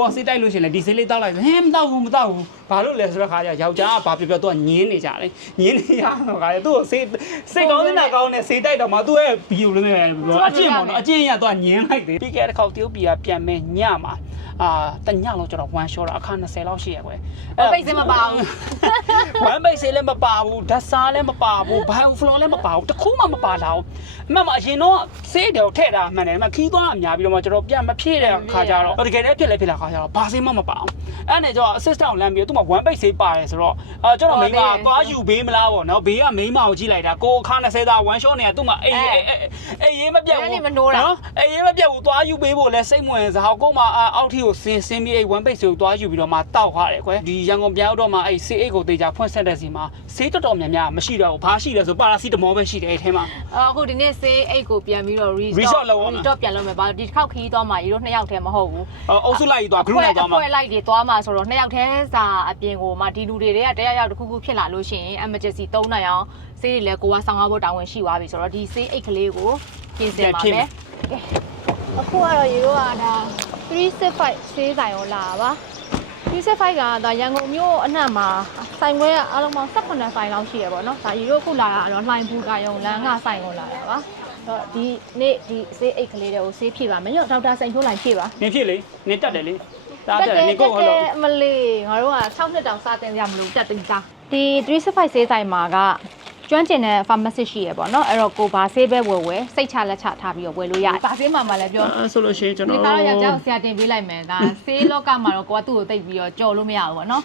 ကိုစိတ်တိုက်လို့ရှိရင်လည်းဒီဆေးလေးတောက်လိုက်ဆိုဟင်းမတောက်ဘူးဘာလို့လဲဆိုတော့ခါကျယောက်ျားကဘာပြောသူကညင်းနေကြတယ်ညင်းနေရတော့ခါကျသူ့ကိုစိတ်ကောင်းနေတာကောင်းနေစိတ်တိုက်တော့မှသူ့ရဲ့ဘီယူလို့နေပြောအကျင့်ပေါ့နော်အကျင့်ရသူကညင်းလိုက်တယ်ပြီးခဲ့တဲ့ခေါက်တရုတ်ပြည်ကပြန်မဲညမှာတညလုံးကျွန်တော်ဝမ်းလျှောတာအခါ20လောက်ရှိရကွယ်ပိတ်စမပါဘူးဝမ်းပိတ်စေးလည်းမပါဘူးဓာတ်စားလည်းမပါဘူးဘိုင်ဖလောလည်းမပါဘူးတခုမှမပါလာဘူးအမှန်မှအရင်တော့ဆေးတယ်ထည့်တာမှန်တယ်ခီးသွားအများပြီးတော့မှကျွန်တော်ပြန်မဖြည့်တဲ့ခါကျတော့တကယ်တည်းဖြစ်လာခါကျတော့ဘာဆေးမှမပါဘူးအဲ့နဲ့ကျွန်တော် assistant ကိုလမ်းပြီးသူ့မှာဝမ်းပိတ်ဆေးပါတယ်ဆိုတော့ကျွန်တော်မိန်းမသွားယူပေးမလားပေါ့နော်ဘေးကမိန်းမကိုကြည့်လိုက်တာကိုအခါ20သားဝမ်းလျှောနေတာသူ့မှာအေးရေးမပြတ်ဘူးနော်အေးရေးမပြတ်ဘူးသွားယူပေးဖို့လဲစိတ်ဝင်စားဟောကိုမှအောက်ထီကိုဆင်းပြီးအဲ့ဝမ်းပိတ်ဆေးကိုသွားယူပြီးတော့မှတောက်ထားတယ်ကွယ်ဒီရန်ကုန်ပြန်ရောက်တော့မှအဲ့ဆေးအိတ်ကိုတေချာဖွင့်ဆက်တဲ့စီမှာဆေးတော်တော်များများမရှိတော့ဘူးဘာရှိလဲဆိုပါရာစီတမောပဲရှိတယ်အဲ့ထဲမှာအခုဒီနေ့ဆေးအိတ်ကိုပြန်ပြီးတော့ restore ပြန်လုပ်မယ်ပါဒီတစ်ခေါက်ခီးသွားမှရီတို့2ယောက်တည်းမဟုတ်ဘူးအုပ်စုလိုက်သွား group လိုက်သွားမှာဖွဲ့လိုက်တွေသွားမှာဆိုတော့2ယောက်တည်းစာအပြင်ကိုမှဒီလူတွေကတယောက်တစ်ခုဖြစ်လာလို့ရှိရင် emergency 3နိုင်အောင်ဆေးတွေလည်းကိုကဆောင်ရဖို့တာဝန်ရှိသွားပြီဆိုတော့ဒီဆေးအိတ်ကလေးကိုပြင်ဆင်ပါမယ်အခုကတော့ရီတို့ကဒါ365ဆေးဆိုင်ကိုလာပါ365ကဒါရန်ကုန်မြို့အနှံ့မှာဆိုင်ခွဲအားလုံးပေါင်း18ဆိုင်လောက်ရှိရပါတော့။ဒါရီတို့အခုလာတာတော့လှိုင်းဘူးကယုံလမ်းကဆိုင်ကိုလာတာပါ။တော့ဒီနေ့ဒီဆေးအိတ်ကလေးတွေကိုဆေးဖြည့်ပါမယ်။ရောဒေါက်တာဆိုင်ထိုးလိုက်ဖြည့်ပါ။နင်ဖြည့်လေ။နင်တက်တယ်လေ။တားတက်တယ်နင်ကိုဟုတ်လို့မလေးငါတို့က6နှစ်တောင်စတင်ရမလို့တက်တင်သား။ဒီ365ဆေးဆိုင်မှာကကျွမ်းကျင်တဲ့ pharmacy ရှိရပေါ့နော်အဲ့တော့ကိုဘာဆေးပဲဝယ်စိတ်ချလက်ချထားပြီးတော့ဝယ်လို့ရတယ်။ဘာဆေးမှလည်းပြောဆိုလို့ရှိရင်ကျွန်တော်ဒီကတော့ယောက်ျားကိုဆရာတင်ပေးလိုက်မယ်ဒါဆေးလောကမှာတော့ကိုကသူ့ကိုတိတ်ပြီးတော့ကြော်လို့မရဘူးပေါ့နော်။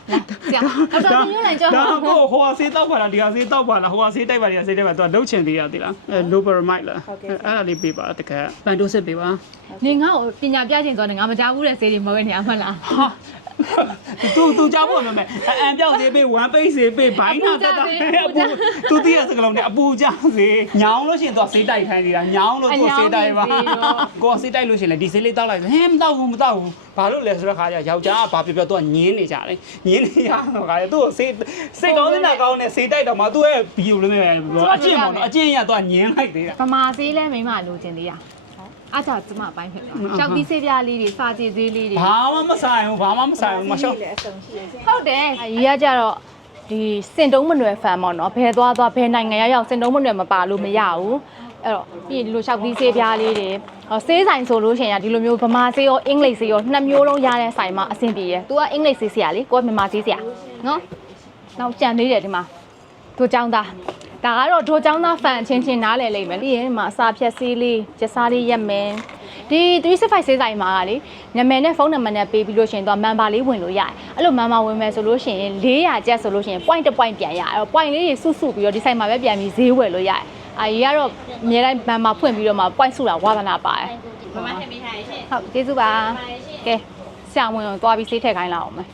ဆရာဒေါက်တာညွှန်လိုက်ကြော်ဒါကိုဟိုဟာဆေးတောက်ပါလားဒီဟာဆေးတောက်ပါလားဟိုဟာဆေးတိုက်ပါဒီဟာဆေးတိုက်ပါသူကလှုပ်ချင်သေးရသေးလားloperamide လားအဲ့ဒါလေးပေးပါတကယ်ပန်တိုးစစ်ပေးပါနင်ငါ့ကိုပညာပြခြင်းဆိုတော့ငါမကြားဘူးတဲ့ဆေးတွေမဟုတ်ရဲ့နေရာမှလားသူကြားဖို့လို့မယ်အန်ပြောက်သေးပေးဝမ်းပိတ်စေပေးဘိုင်းနာတက်တာအပူသူတည်းရစကလုံးနဲ့အပူကြစေညောင်းလို့ရှိရင်သူကဆေးတိုက်ထိုင်းနေတာညောင်းလို့သူဆေးတိုက်ပါကိုဆေးတိုက်လို့ရှိရင်လည်းဒီဆေးလေးတောက်လိုက်ဆိုဟင်းမတောက်ဘူးဘာလို့လဲဆိုတော့ခါကျယောက်ျားကဘာပြောသူကညင်းနေကြတယ်ညင်းနေရတော့ခါကျသူ့ကိုစိတ်ကောင်းနေတာကောင်းနေဆေးတိုက်တော့မှသူ့ရဲ့ဘီယူလို့နေပြောအကျင့်ပေါ့နော်အကျင့်ရသူကညင်းလိုက်သေးတာဗမာဆေးလဲမိမလိုချင်သေးတာအားကြောင့်ကျမအပိုင်းဖြစ်သွား။ရှောက်သီးဆေးပြားလေးတွေစာကြည်သေးလေးတွေဘာမှမဆိုင်ဘူးမရှောက်ဟုတ်တယ်။ရီကကြတော့ဒီစင်တုံးမနွယ်ဖန်ပေါ့နော်။ဘယ်သွားဘယ်နိုင်ငံရောက်စင်တုံးမနွယ်မပါလို့မရဘူး။အဲ့တော့ပြီးဒီလိုရှောက်သီးဆေးပြားလေးတွေဆေးဆိုင်ဆိုလို့ရှိရင်ဒီလိုမျိုးဗမာဆေးရောအင်္ဂလိပ်ဆေးရောနှစ်မျိုးလုံးရတဲ့ဆိုင်မှာအဆင်ပြေရယ်။ तू ကအင်္ဂလိပ်ဆေးဆရာလေကိုကမြန်မာဆေးဆရာနော်။နောက်ကြံသေးတယ်ဒီမှာတို့ចောင်းသားဒါကတော့ဒိုချောင်းသားဖန်ချင်းနားလည်လိမ့်မယ်ပြီးရင်ဒီမှာအစာဖြတ်ဆေးလေးကျက်စားလေးရက်မယ်ဒီ365ဆေးဆိုင်မှာကလေနာမည်နဲ့ဖုန်းနံပါတ်နဲ့ပေးပြီးလို့ရှိရင်တော့မန်ပါလေးဝင်လို့ရတယ်အဲ့လိုမန်ပါဝင်မယ်ဆိုလို့ရှိရင်400ကျပ်ဆိုလို့ရှိရင် point တစ် point ပြန်ရအဲ့တော့ point လေးတွေစုပြီးတော့ဒီဆိုင်မှာပဲပြန်ပြီးဈေးဝယ်လို့ရတယ်အဲဒီကတော့အများတိုင်းမန်ပါဖွင့်ပြီးတော့မှ point စုတာဝါသနာပါတယ်မမထည့်ပေးထားရရှင်ဟုတ်ကျေးဇူးပါကဲဆရာဝန်ကိုသွားပြီးဆေးထည့်ခိုင်းလာအောင်မယ်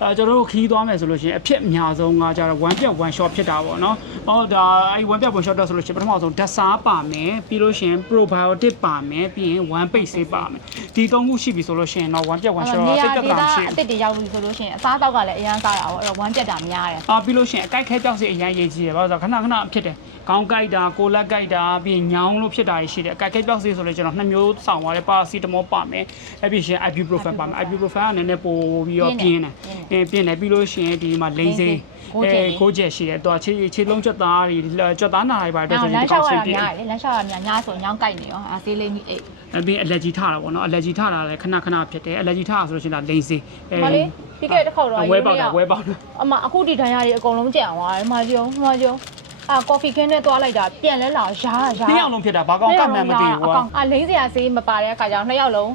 ကျွန်တော်တို့ခီးသွားမယ်ဆိုလို့ရှိရင်အဖြစ်အများဆုံးကကြတော့1 1 shot ဖြစ်တာပေါ့နော်။ဟောဒါအဲ့1 1 shot တော့ဆိုလို့ရှိရင်ပထမဆုံးဓာတ်စားပါမယ်ပြီးလို့ရှိရင် probiotic ပါမယ်ပြီးရင်1 ပိတ်ဆေးပါမယ်။ဒီ3ခုရှိပြီဆိုလို့ရှိရင်တော့1 1 shot စိတ်သက်သာရှိအစ်စ်တွေရောက်ပြီဆိုလို့ရှိရင်အစားအသောက်ကလည်းအရင်စားတာပေါ့အဲ့တော့1ပြတ်တာများတယ်။ပြီးလို့ရှိရင်အကိုက်ခဲကြောက်စီအရင်ရေးကြည့်ရပါဆိုတော့ခဏဖြစ်တယ်။ခေါင်းကိုက်တာကိုလက်ကိုက်တာပြီးညောင်းလို့ဖြစ်တာရှိတယ်။အကိုက်ခဲကြောက်စီဆိုလို့ကျွန်တော်2မျိုးဆောင်သွားတယ်ပါစီတမောပါမယ်။အဲ့ပြီးရှင် ibuprofen ပါမယ် ibuprofen ကနည်းနည်းပိုပြီးတော့ပြင်းတယ်။ပြင်းတယ်ပြီးလို့ရှိရင်ဒီမှာလိမ့်စေးကိုချက်ရှိတယ်တော့ခြေလုံးချက်သားတွေချက်သားနာတွေပါတော့ဆိုရင်ဒီကောက်စိတ်တွေလမ်းလျှောက်ရများညာဆိုညောင်းကိုက်နေရောအာဆေးလိမ့်မိအိတ်ပြီး allergy ထတာပေါ့နော် allergy ထတာလည်းခဏဖြစ်တယ် allergy ထတာဆိုလို့ရှိရင်ဒါလိမ့်စေးဟောလေဒီကဲတစ်ခေါက်တော့ဝဲပေါက်အမအခုဒီဒဏ်ရာတွေအကုန်လုံးကြံသွားတယ်မှာကြုံကော်ဖီခင်းနဲ့သွားလိုက်တာပြန်လဲလာရာနှစ်ယောက်လုံးဖြစ်တာဘာကောင်းကမှန်းမသိဘူးကွာလိမ့်စရာဆေးမပါတဲ့အခါကျတော့နှစ်ယောက်လုံး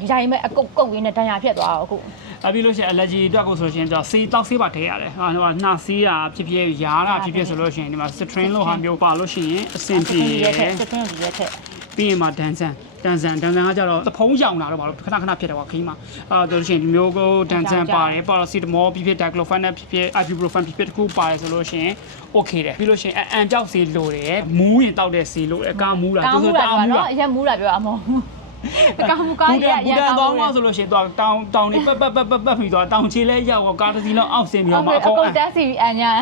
ဒီတိုင်းပဲအကုတ်ရင်းနဲ့ဒဏ်ရာဖြစ်သွားတော့အခုပြီးလို့ရှိရင် allergy အတွက်ကိုဆိုလို့ရှိရင်ဆေးတောက်ဆေးပါထည့်ရတယ်ဟိုနှာဆေးတာဖြစ်ရာတာဖြစ်ဆိုလို့ရှိရင်ဒီမှာ string လို့ဟာမျိုးပါလို့ရှိရင်အဆင်ပြေတယ် string ဒီရက်ထက်ပြီးရင်မှာဒန်ဆန်ကကြတော့သဖုံးရောင်လာတော့ဘာလို့ခဏဖြစ်တယ်ကွာခင်းမှာဆိုလို့ရှိရင်ဒီမျိုးကိုဒန်ဆန်ပါတယ်ပါရာစီတမောဖြစ် diclofenac ဖြစ် ibuprofen ဖြစ်တခုပါတယ်ဆိုလို့ရှိရင် okay တယ်ပြီးလို့ရှိရင်အန်ကြောက်ဆေးလိုတယ်မူးရင်တောက်တဲ့ဆေးလိုတယ်ကားမူးတာသူဆိုတောင်းမူးတာအရက်မူးတာပြောအမောကောင်းရတောင်းတော့ဆိုလို့ရှိရင်တော့တောင်းနေပတ်ပြီးတော့တောင်းချေလဲရောက်တော့ကားတစ်စီးလုံးအောက်ဆင်းပြီးတော့မှအကုန်တက်စီအန်ညာ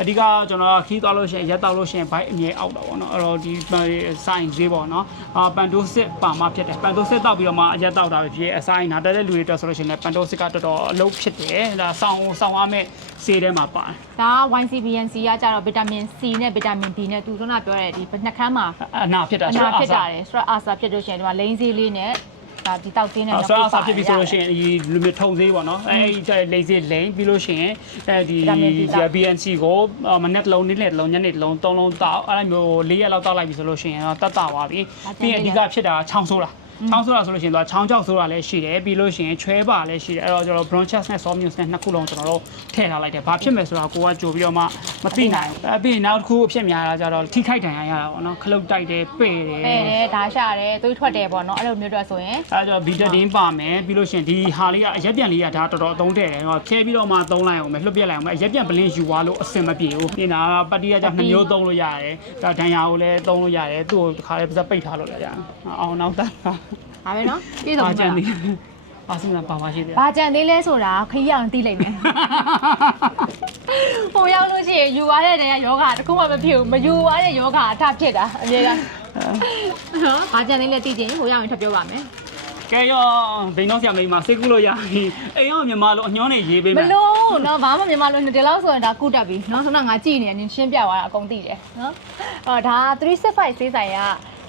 အဓိကကျွန်တော်ခီးသွားလို့ရှိရင်ရက်တောက်လို့ရှိရင်ဘိုက်အမြဲအောက်တာပေါ့နော်အဲ့တော့ဒီဆိုင်ဈေးပေါ့နော်ပန်တိုးစစ်ပါမှဖြစ်တယ်ပန်တိုးစစ်တောက်ပြီးတော့မှအရက်တောက်တာပဲဖြစ်အဆိုင်နာတက်တဲ့လူတွေအတွက်ဆိုလို့ရှိရင်လည်းပန်တိုးစစ်ကတော်တော်အလုပ်ဖြစ်တယ်ဒါဆောင်းရမယ့်ဈေးထဲမှာပါတယ်ဒါ YCBNC ကကြတော့ဗီတာမင် C နဲ့ဗီတာမင် D နဲ့သူတို့ကပြောတဲ့ဒီနှာခမ်းမှာအနာဖြစ်တာဆိုတော့ဖြစ်တာတယ်ဆိုတော့အာဆာဖြစ်လို့ရှိရင်ဒီမှာလိန်းဈေးလေးနဲ့ဒါဒီတောက်သေးနဲ့တော့ဆိုတော့အာဆာဖြစ်ပြီဆိုလို့ရှိရင်ဒီလူမျိုးထုံသေးပေါ့နော်အဲဒီလိန်းဈေးလိန်းပြီးလို့ရှိရင်ဒီ BNC ကိုမနေ့လုံးနေ့လုံးညနေလုံး၃လုံးတောက်အဲ့လိုမျိုး၄ရက်လောက်တောက်လိုက်ပြီဆိုလို့ရှိရင်တော့တတ်တာပါပြီပြီးရင်အဓိကဖြစ်တာချောင်းဆိုးတာချောင်းဆိုတာဆိုလို့ရှိရင်သူကချောင်းကြောက်ဆိုတာလည်းရှိတယ်ပြီးလို့ရှိရင်ချွဲပါလည်းရှိတယ်အဲ့တော့ကျွန်တော် bronchus နဲ့ somus နဲ့နှစ်ခုလုံးကျွန်တော်တို့ထည့်ထားလိုက်တယ်ဘာဖြစ်မယ်ဆိုတာကိုကကြိုပြီးတော့မှမသိနိုင်ဘူးပြီးရင်နောက်တစ်ခုအဖြစ်များတာကြတော့ထိခိုက်ဒဏ်ရာရတာပေါ့နော်ခလုတ်တိုက်တယ်ပဲ့တယ်ဓာရှာတယ်သွေးထွက်တယ်ပေါ့နော်အဲ့လိုမျိုးတော့ဆိုရင်အဲ့တော့ betadine ပါမယ်ပြီးလို့ရှိရင်ဒီဟာလေးကအရက်ပြန်လေးကဒါတော်တော်အသုံးတဲ့တယ်ဖြဲပြီးတော့မှသုံးလိုက်အောင်မယ်လွှတ်ပြက်လိုက်အောင်မယ်အရက်ပြန်ပလင်းယူသွားလို့အဆင်မပြေဘူးပြင်တာပတ်တိကကြ2မျိုးသုံးလို့ရတယ်ဒါဒဏ်ရာကိုလည်းသုံးလို့ရတယ်သူ့ကိုတစ်ခါလေးပါးပိတ်ထားလို့ရတယ်အောင်နောက်တက်ဒါပဲနော်ပြည့်စုံပါအားစင်ပါပါရှိတယ်ဘာကြံသေးလဲဆိုတာခရီးအောင်သိလိုက်မယ်ဟိုရောက်လို့ရှိရင်ယူရတဲ့နေရာယောဂတခုမှမဖြစ်ဘူးမယူရတဲ့ယောဂအထဖြစ်တာအမြဲတမ်းနော်ဘာကြံသေးလဲသိချင်ဟိုရောက်ရင်ထပ်ပြောပါမယ်ကဲရောဘိန်းတော့ဆရာမိန်းမစိတ်ကူးလို့ရပြီအိမ်ရောမြန်မာလိုအညွှန်းနေရေးပေးမယ်မလို့နော်ဘာမှမြန်မာလိုဒီလောက်ဆိုရင်ဒါကုတက်ပြီနော်ဆိုတော့ငါကြည့်နေရင်ရှင်းပြသွားတာအကုန်သိတယ်နော်အော်ဒါ365ဆေးဆိုင်က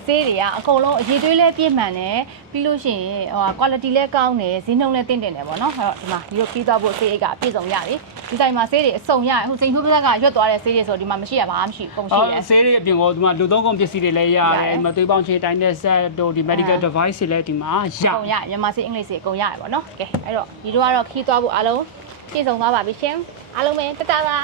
ဆေးတွေကအကုန်လုံးအရေးတွေးလဲပြည့်မှန်တယ်ပြီးလို့ရှိရင်quality လဲကောင်းတယ်ဈေးနှုန်းလဲတင့်တယ်ပေါ့နော်အဲ့တော့ဒီမှာဒီလိုခီးသွားဖို့ဆေးအိတ်ကအပြည့်စုံရပြီဒီဆိုင်မှာဆေးတွေအစုံရဟိုစိန်ထိုးပစက်ကရွတ်သွားတဲ့ဆေးတွေဆိုဒီမှာမရှိရဘာမှမရှိကုန်ရှိတယ်ဆေးတွေအပြင်ကဒီမှာလူသုံးကုန်ပစ္စည်းတွေလည်းရတယ်မသွေးပေါင်းချင်းတိုင်းတဲ့ set တို့ဒီ medical device တွေလည်းဒီမှာရကုန်ရမြန်မာဆေးအင်္ဂလိပ်ဆေးအကုန်ရတယ်ပေါ့နော်ကဲအဲ့တော့ဒီတို့ကတော့ခီးသွားဖို့အားလုံးပြည့်စုံသွားပါပြီရှင်အားလုံးပဲတတပါ